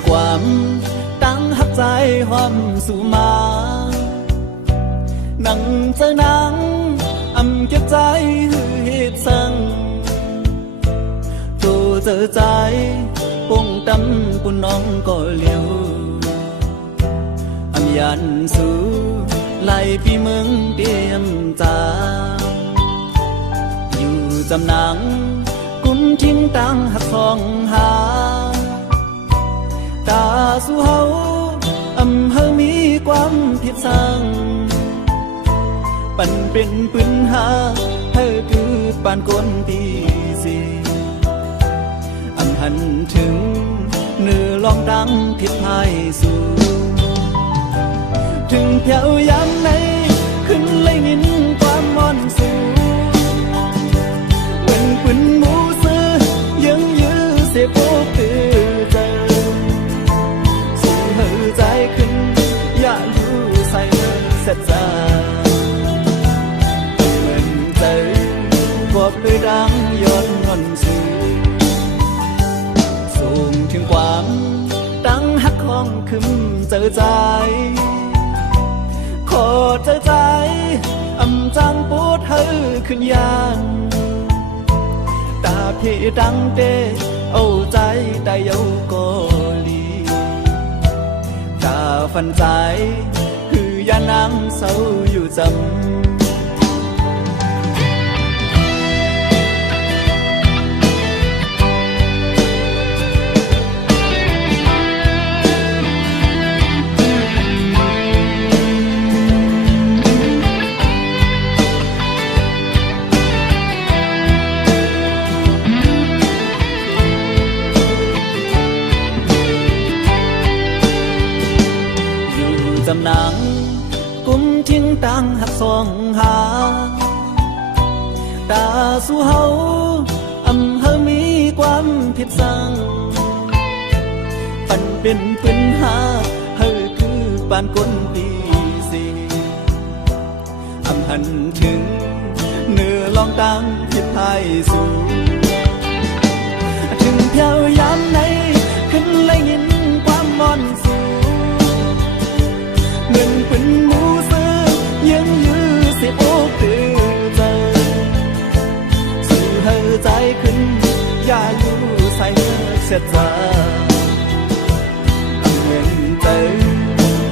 ด้วยความตั้งหักใจหอมสู่มานั่งเจอนังเก็บใจเหตุสั่งตัวเจอใจปงตำปุ่นน้องก็เลี้ยวยันสู่ไล่พี่เมืองเตรียมจาอยู่จำนังกุนทิ้งตั้งหักสองหาตาสู่เฮาเฮามีความผิดสั่งปันเป็นปืนหาเธอคือปานคนตีสีหันถึงเนื้อลองดังผิดพายสู่ถึงแถวยามไหนขึ้นเลยยินความมอนสูเหมือนปืนหมูซื้อยังยื้อเสียโบตือเจอส่งเหอใจขึ้นอย่าอยู่ใส่เสียใจเหมือนเจอกบเลยดังยอดงอนสูส่งถึงความตั้งหักของคึมเจอใจขอเจอใจจังปูดเธอขึ้นยานตาพี่ดังเตเอาใจได้เยาก็ลีตาฝันใจคือยานางเศร้าอยู่จำจำนังกุมทิ้งตั้งหักสองหาตาสู่เฮาเฮามีความผิดสั่งปันเป็นปืนหาเฮาคือปานคนตีสีหันถึงเนื้อลองตั้งผิดพายสู่ถึงเพียวยามไหนขึ้นเลยยินความมอนสู่เงินเป็นหมูซื้อยังยื้อเสียโอ้ตือเจอสู่เฮอใจขึ้นอย่าอยู่ใส่เสียใจเงินเจอ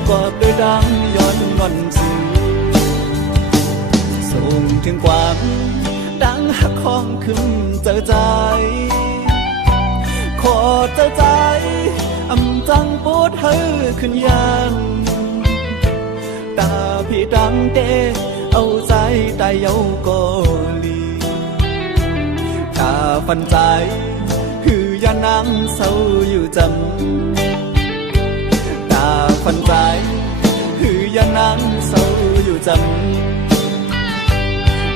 กอบโดยดังย้อนงอนสู่ส่งถึงความดังหักของขึ้นเจอใจขอเจอใจจังปูดเฮอขึ้นยันตาพี่ดังเตเอาใจได้เยาก็ลีตาฝันใจคือยานางเศร้าอยู่จำตาฝันใจคือยานางเศร้าอยู่จำ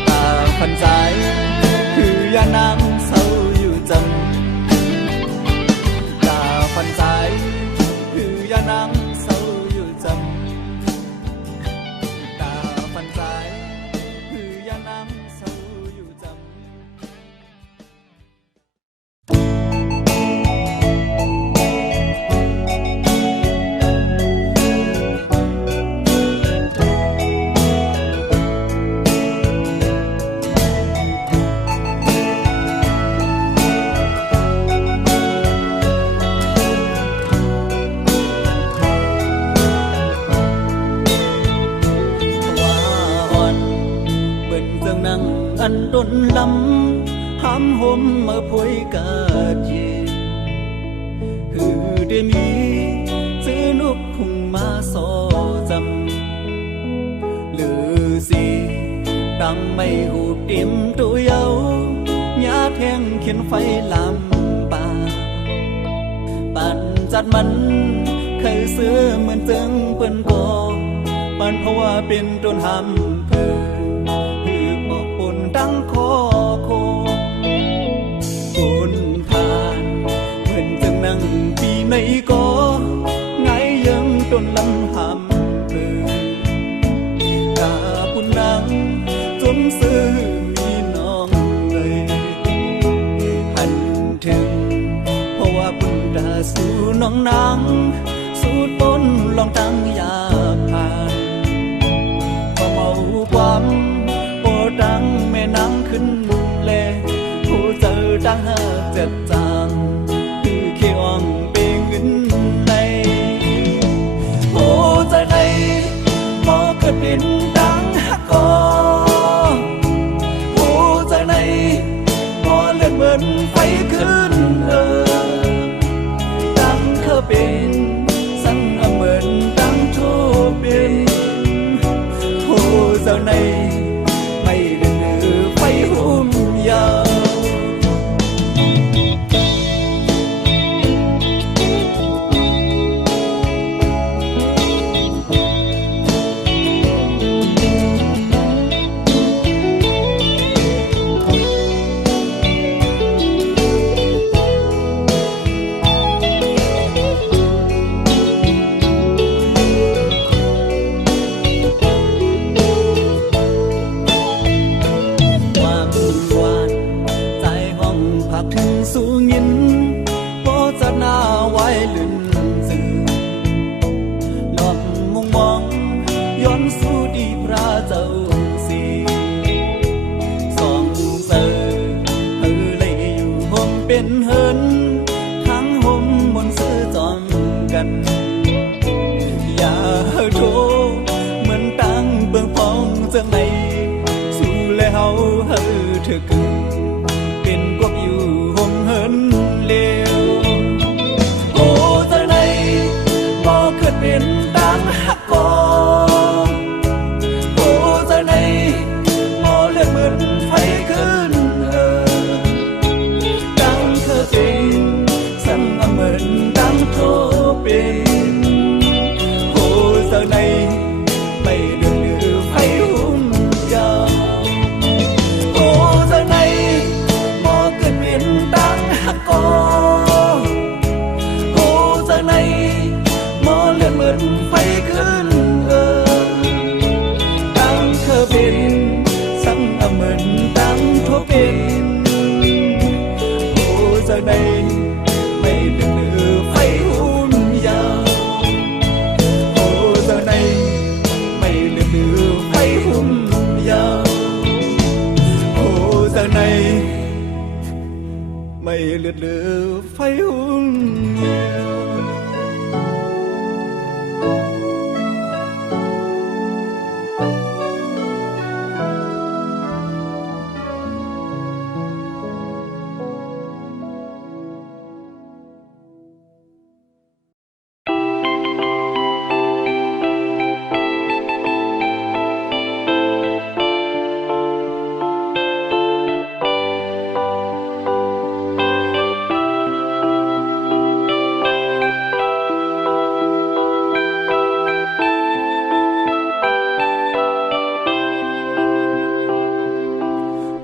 ตาฝันใจคือยานางเศร้าอยู่จำตาฝันใจคือยานางเศร้าอยู่จำอันดนลำห้ามห่มมาพวยกาดเย็นหือได้มีซื้อนุกพุ่งมาสอจำหรือสิตั้งไม่หูเต็มตัวเยาหญ้าแทงเขียนไฟลำป่าปั่นจัดมันเคยเสื้อเหมือนเจิงเปิ้นกอปั่นเพราะว่าเป็นต้นหำเพื่อตั้งคอโคคนผ่านเหมือนจะนั่งปีในก็ไงยังต้นลำหำเพื่อกาปุ่นนังจมซื้อมีน้องเลยหันถึงเพราะว่าปุ่นตา สู่น้องนางสูดปนลองตั้งยาผ่านก็เมาความโปดังแม่นางขึ้นแลผู้เจอดังหากเจ็ดจางคือเขียวงเบงเงินในโอ้ใจในพอเกิดเป็นดังหักกอโอ้ใจในพอเลื่อนเหมือนไฟขึ้นดังเคยเป็นสั่งเหมือนดังโทเป็นโอ้เจ้าในไม่เดือดไฟหุ่มยาวสู่ยินโปจะหน้าไว้ลื่นสื่อหลอกมุงมองย้อนสู่ดีพระเจ้าสีสองเจอเฮอเลยอยู่ห่มเป็นเฮินทั้งห่มบนซื้อจอมกันอย่าโทเหมือนตั้งเบื้องป้องเจังไหนสู่แล้วเฮอเธอกึ่งเป็นกบอยู่เลวโอ้เจ้าในบ่เกิดเป็นดังหักกอโอ้เจ้าในบ่เลือดเหมือนไฟขึ้นดังเคยเป็นสั่งเหมือนดังโทเป็นโอ้เจ้าในไม่เดือดไฟหุ่มยาวโอ้เจ้าในบ่เกิดเป็นดังหักกอโอ้เจ้าในมอเลือดเหมือนไฟขึ้นตั้งเคยเป็นสั่งเหมือนตั้งโทเป็นโอ้เจ้าในไม่เดือดไฟหุ่มยาวโอ้เจ้าในไม่เดือดไฟหุ่มยาวโอ้เจ้าในไม่เลือดเลือไฟหุ่นเหี่ยว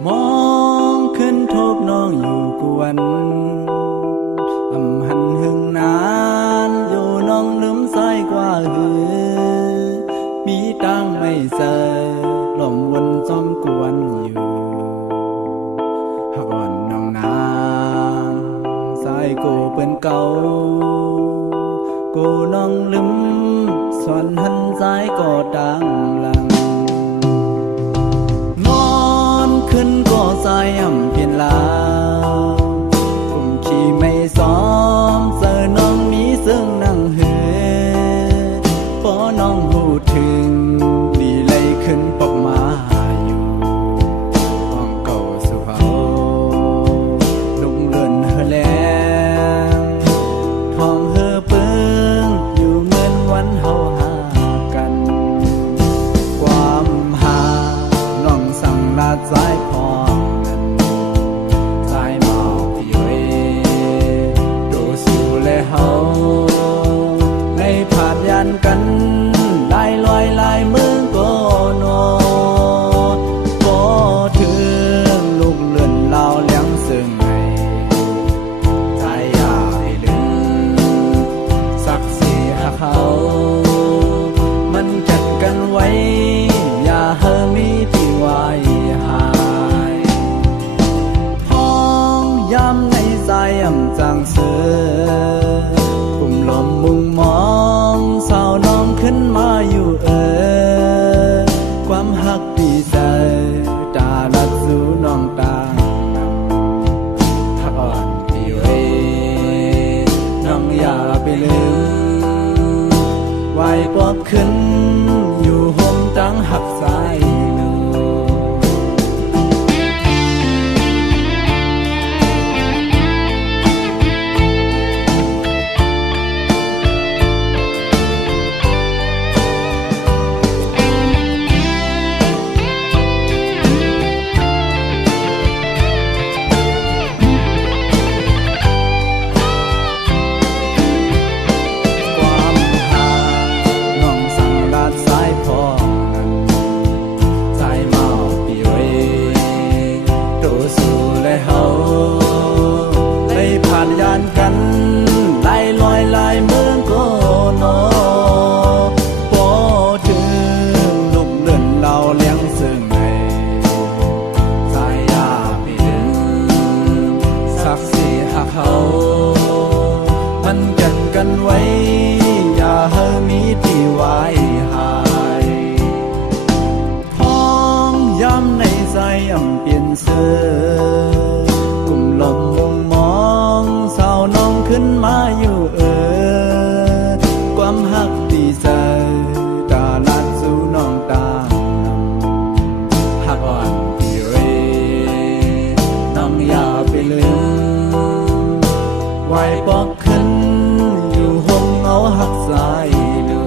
มองขึ้นทบน้องอยู่กวนหันหึงนานอยู่น้องลืมใส่กว่าหือมีตังไม่เจอหล่อมวนจอมกวนอยู่หักอ่อนน้องนางใส่กูเป็นเก่ากูน้องลืมส่วนหันใจก็ดังลังขึ้นก็ใจเพียนลากลุ่มขี่ไม่ซ้อมเจอน้องมีซึ่งนั่งเหือพอน้องหูถึงดีเลยขึ้นปกมาอยู่ห้องเก่าสุขเขาลุงเลื่อนเฮแลงทองเฮเปิ้งอยู่เหมือนวันเฮาหากันความหาน้องสั่งลาใจพอกันใจเมาที่เวดูสู่และเฮาในผาดยันกันได้ลอยลายมือก็โนก็ถึงลูกเลื่อนเล่าเลี้ยงซึ่งไงใจอยากให้ลืม ลืมไหวปอบขึ้นอยู่ห่มตั้งหักสายลูมันกันไว้อย่าให้มีที่ไว้หายท้องย้ำในใจย่ำเปลี่ยนเสื้อกลุ่มลมมุมมองสาวน้องขึ้นมาอยู่ความหักตีใจตาลัดสู่น้องตาหักอ่อนที่เรน้องอย่าไปลืมไว้บอกขึ้นอยู่ห้องเงาหักสายลู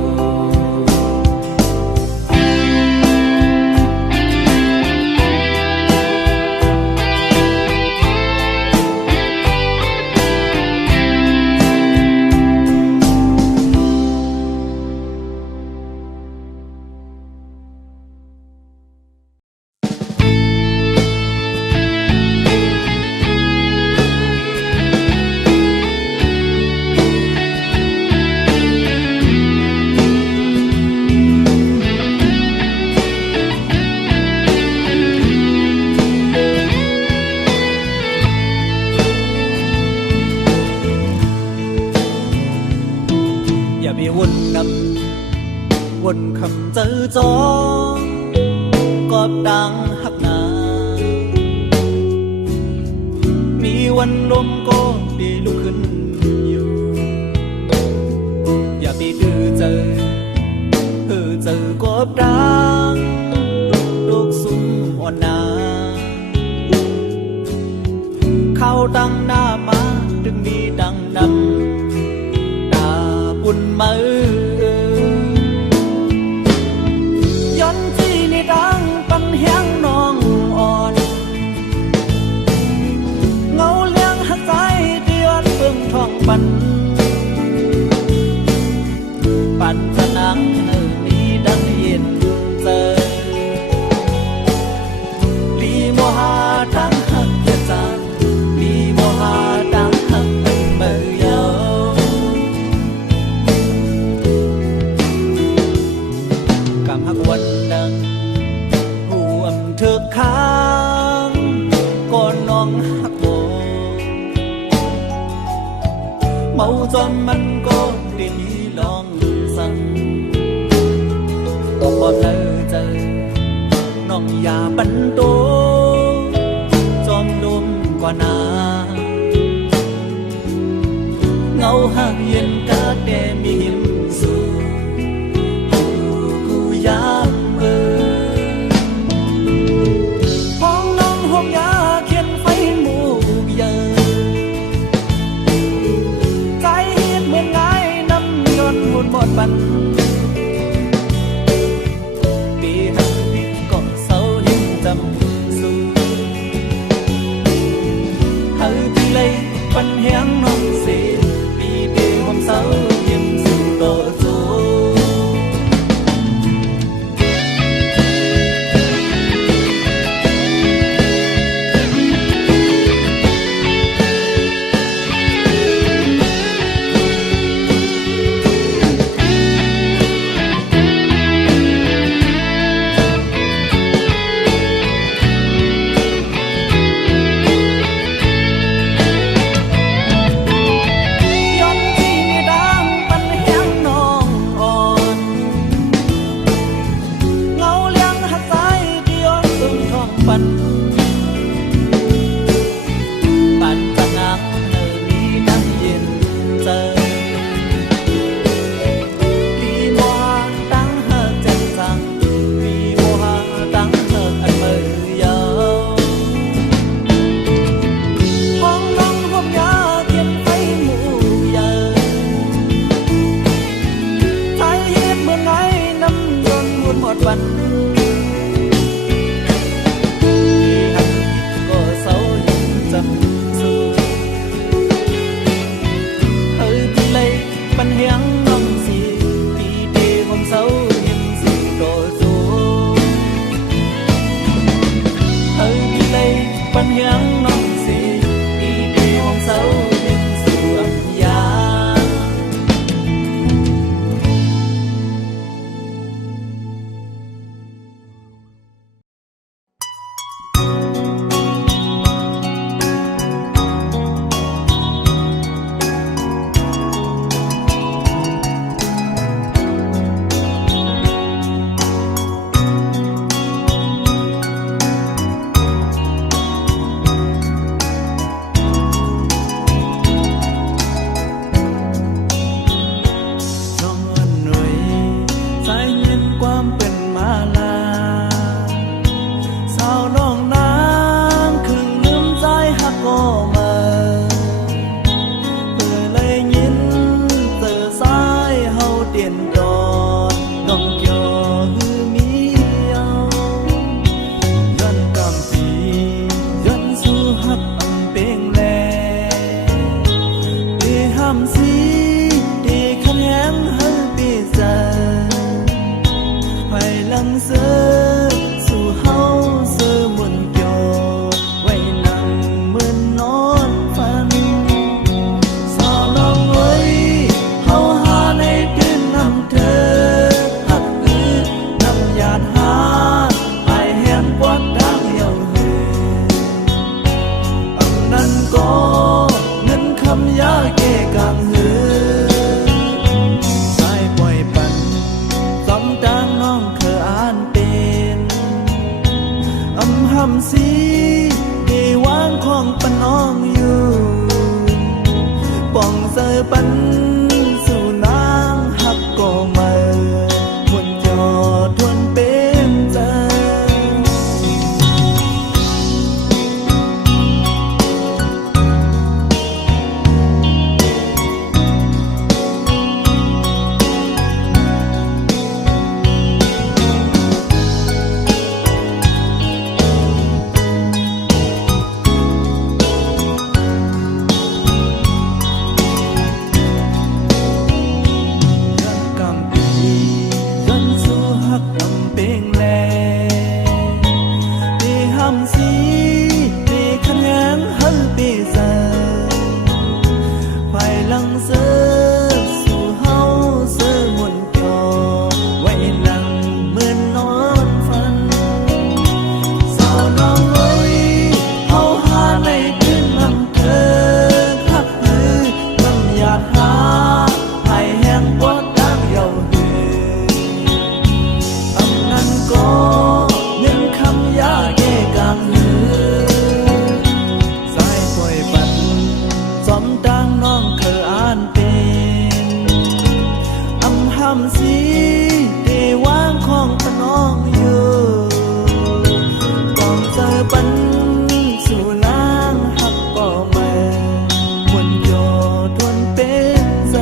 วนนำวนคำเจอจอกอบดังหักนามีวันลมก็ดีลุกขึ้นอยู่อย่าไปดื้อเจอกอบดังลูกสุ่มอ่อนนาเข้าดังหน้ามาดึงมีดังนำบุญมือย้อนที่นี่ดังปันแห้งน้องอ่อนเงาเลี้ยงหักใจเดือนเบิ่งท้องปันสนังนี้ดังเย็นเจอลีโมหาดังหักเดือดจานลีโมหาดังหักเป็นเมื่อยหักวันดังห่วมเธอค้างก่อนน้องหักโบเมาจนมันก็ได้มีลองสั่งต้องบอกเธอเจอน้องอย่าปันโตจอมดมกว่านาเงาหักเย็นกะแต่มีหิมสูยามห้องน้องห้องยาเขียนไฟหมู่เยอะใจเหมือนไงน้ำย้อนวนหมดบันปีหักพิษก็เศร้ายิ่งจำสูเฮาปีเลยปันแห้งน้องเสียปีเดียวความเศร้ายิ้มสู่โลจู เฮียงน้องสีปีเดผมเศร้าเห็นสิโตสูเฮ้ยดีเลยปันเฮียงน้องสีปีเดผมเศร้าเห็นสู่อัญญาสีดีวางของปนน้องอยู่ป่องเสอปันสู่นางหักก็มาหมุนจอทวนเป็นใจสีดีวางของปนน้องอยู่ต้องเจอปันสู่นางหักก็มาหมุนโยทวนเป็นใจ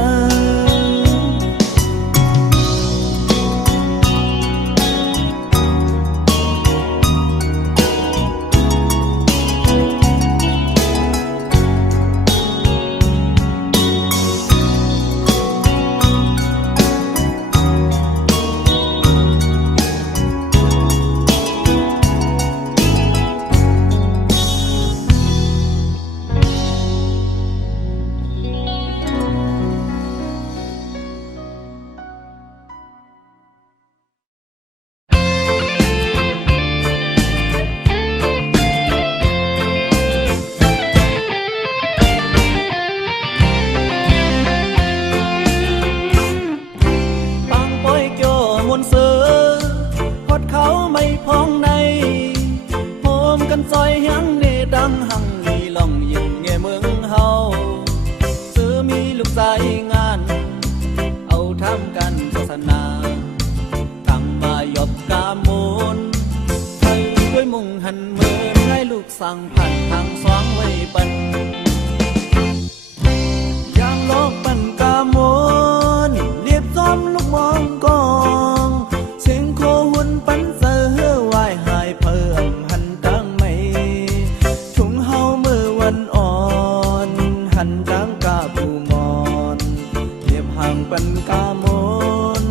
ซอยเฮียงเนดังหังนี่ลองยิงเงเมืองเฮาซื้อมีลูกชายงานเอาทำกันโฆษณาทางมายบกามูลไทยด้วยมุ่งหันเมือให้ลูกสั่งผ่านทางสว่างไว้ปันยามโลกปันกามูลเรียบซ้อมลูกมองกองเสียงโคหุ่นปันเสือไหวหายเพิ่มหันตั้งไม่ถุงเฮามือวันอ่อนหันดังกาบูมอนเรียบห่าง ปันกามน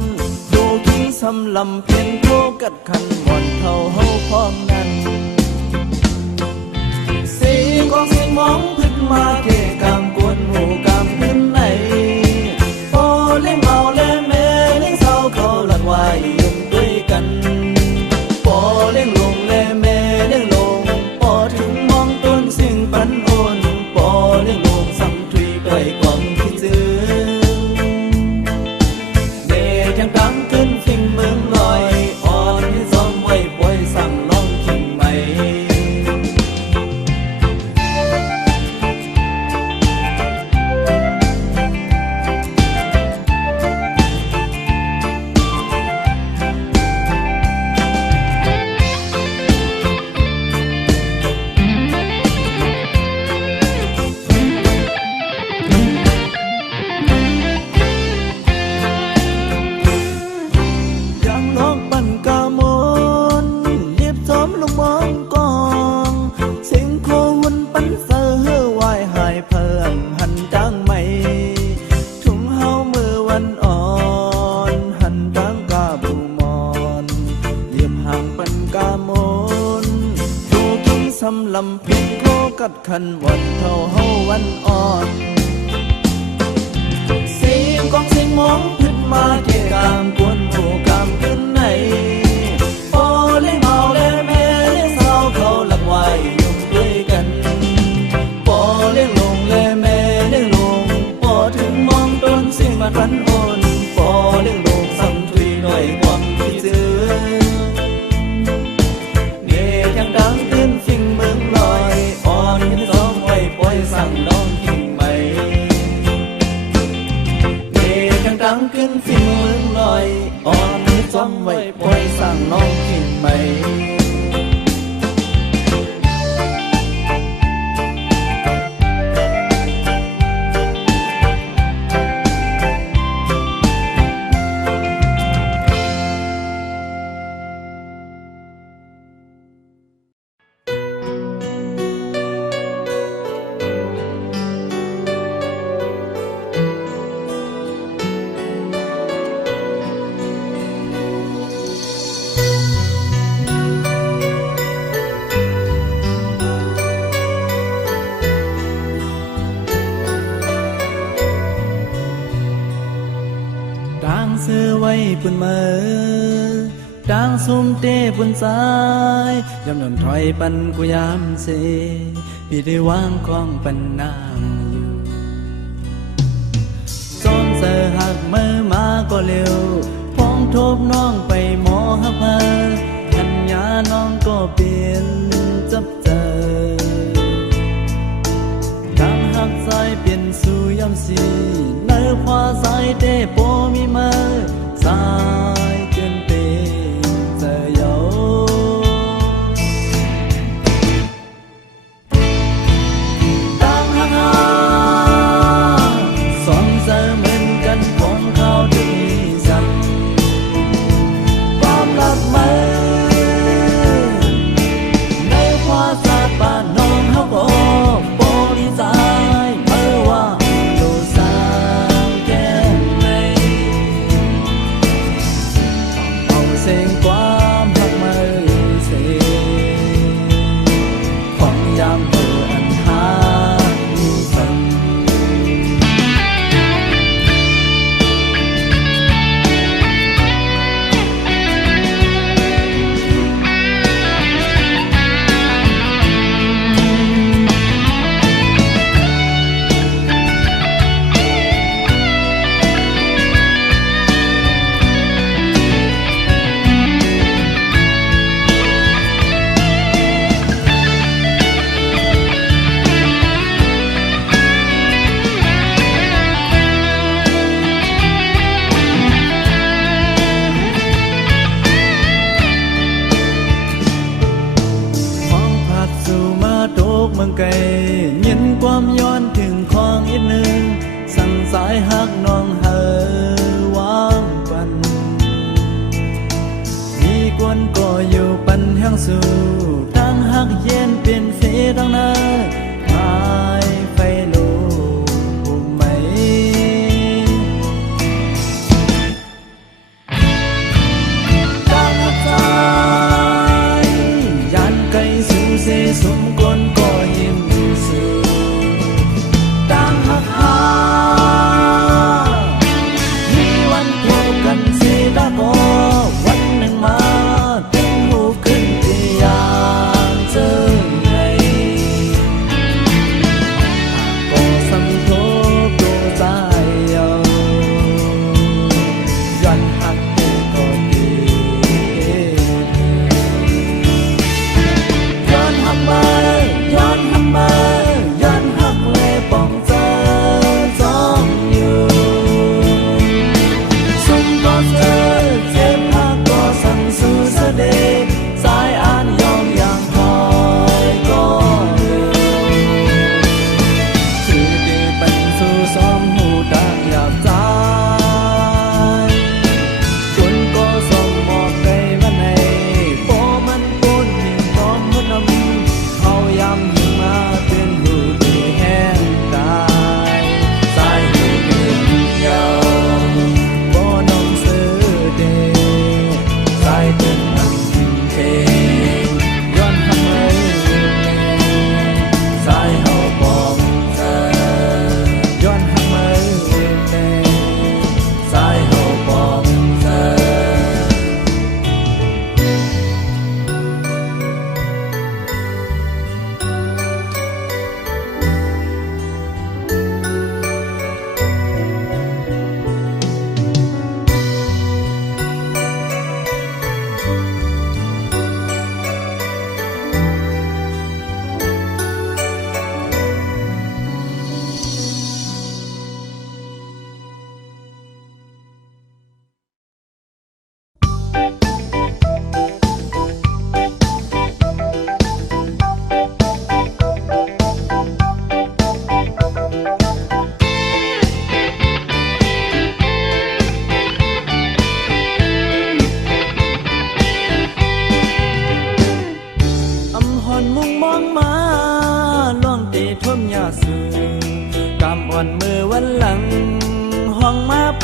ดูทิ้งสำลำเพียงโคกัดคันบ่อนเท่าเฮาพร้อมนั้นเสียงของเสียงมองพึ่งมาเกะกามกวนหมู่กามขึ้นไหนพอเล่งเมาเล่แม่เล่งเศร้าเขาหลักไว้ยุ่งด้วยกันพอเล่งลงเล่แม่เล่งลงพอถึงมองต้นเสียงปันโอนพอเล่งลงซ้ำทุยด้วยความคิดถึงเดชยังตั้งขึ้นฟิงเมืองลอยอ่อนที่ซ้อมไว้ปล่อยสั่งลองคิงใหม่ยังลองปั่นกามนเรียบซ้อมลงมองกองเสียงโคหุ่นปันเซอร์วายหายเพิ่งหันจังไหมทุ่งเฮามือวันอ่อนหันจังกาบูมอนเรียบห่างปันกามนดูกินสำลำเพียงโคกัดคันวันเท่าเฮาวันอ่อนเสียงของเสียงมองพึ่งมาเกะกามกวนหมู่กามขึ้นไหนพอเล่เมาเล่แม่เล่เศร้าเขาหลักไว้ยุ่งด้วยกันพอเล่ลงเล่แม่เล่ลงพอถึงมองต้นเสียงมันพันโอนพอเล่ลงซ้ำทุยด้วยความคิดถึงเดชยังดังขึ้นฟิงเมืองลอยอ่อนยังซ้อมไว้ปล่อยสั่งลองคิงใหม่เดชยังดังขึ้นฟิงเมืองลอยอ่อนยังซ้อมไว้ปล่อยสั่งลองคิงใหม่ ดังซื้อไว้ปุ่นเมือดังซุ่มเต้ปุ่นซ้ายยำยนถอยปันกุยามเสพี่ได้วางกองปันนางอยู่ซ้อนเสือหักมือมาก็เร็วพ้องทบน้องไปหมอหักมาขันยาน้องก็เปลี่ยนจับเจอดังหักสายเปลี่ยนสู่ยำสีเนื้อขวาสายเต้โปมีมือสายเกินเป็นเจอโยดังหักหาสองเจอเหมือนกันของเขาที่มีซ้ำความรักมือในขวาสายบ้านน้องเขาก็โปลิสายเมื่อว่าโลสาวแก้มใน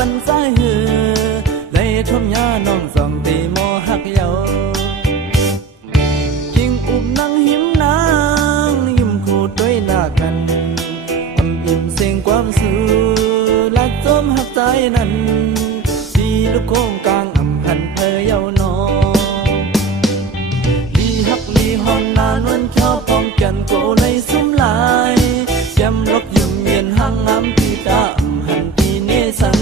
ปันสายหือเลยทมยาน้องสองตีโมหักเยายิงอุบนั่งหิมนางยิ้มคู่ด้วยหน้ากันอำอิ่มเสียงความสื่อลักจมหักใจนั้นสีลูกโค้งกลางอำหันเพยเยานอลีหักลีหอนนานวันเขียวพองกันโกในซุ้มลายแก้มลกยุ่มเย็นห้างงามที่ตาอำหันที่เนสัน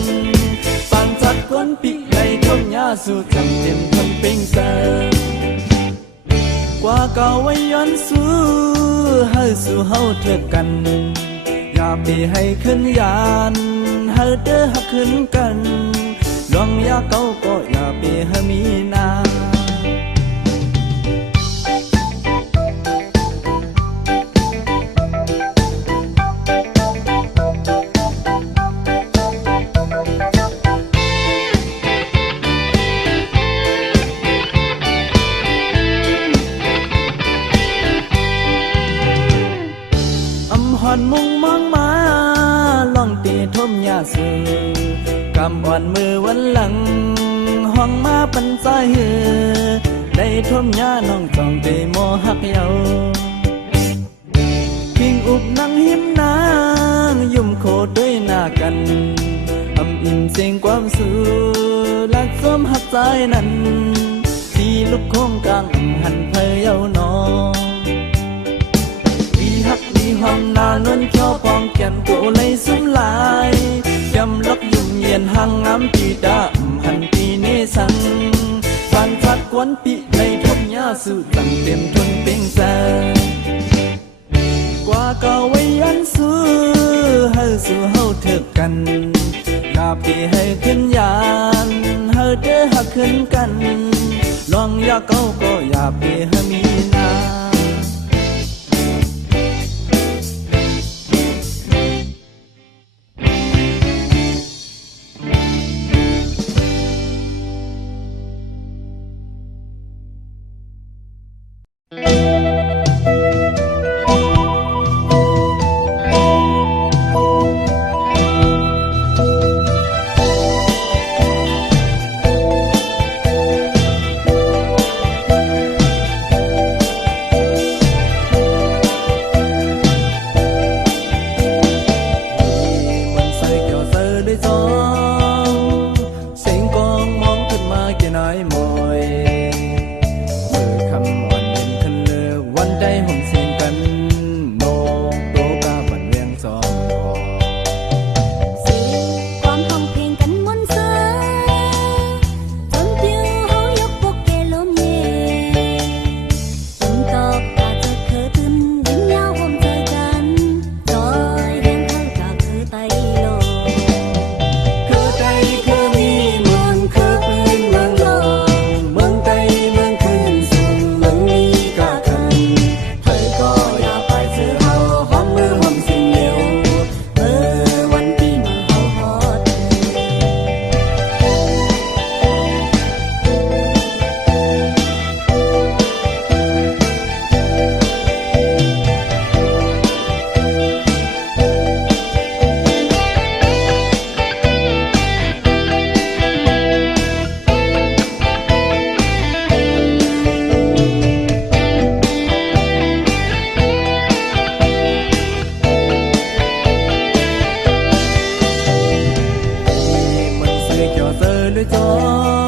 ปานจัดคนปีไก่ทมยาสู่จำเต็มทนเป็งเสกว่าเก่าไว้ย้อนสู้เฮาสู่เฮาเทือกกันอย่าไปให้ขึ้นยานเฮาเด้อหักขึ้นกันลวงยาเก่าก็อย่าไปให้มีนาหอนมุงมองมาลองตีทมยาสือกำอ่อนมือวันหลังห้องมาปันสายหือได้ทมยาน้องจองได้โมหักเยาพิงอุบนั่งหิมนางยุ่มโคด้วยหน้ากันอำอิ่มเสียงความสื่อลักสมหักใจนั้นที่ลูกโค้งกลางหันเพยเยานอหักดีหอมนานวนเขียวพองแก่นโกเลยซุ้มลายยำลักยุ่มเย็นห่างงามตีดาหันตีเนสังฟันฟัดกวนปีในทมยาสู่ตั้งเต็มทนเป็งแสกว่าเก่าไว้ยันสู้เฮาสู่เฮาเถิกกันอย่าไปให้ขึ้นยานเฮาเด้อหักขึ้นกันลองอย่าเก่าก็อย่าไปให้มีนาจอ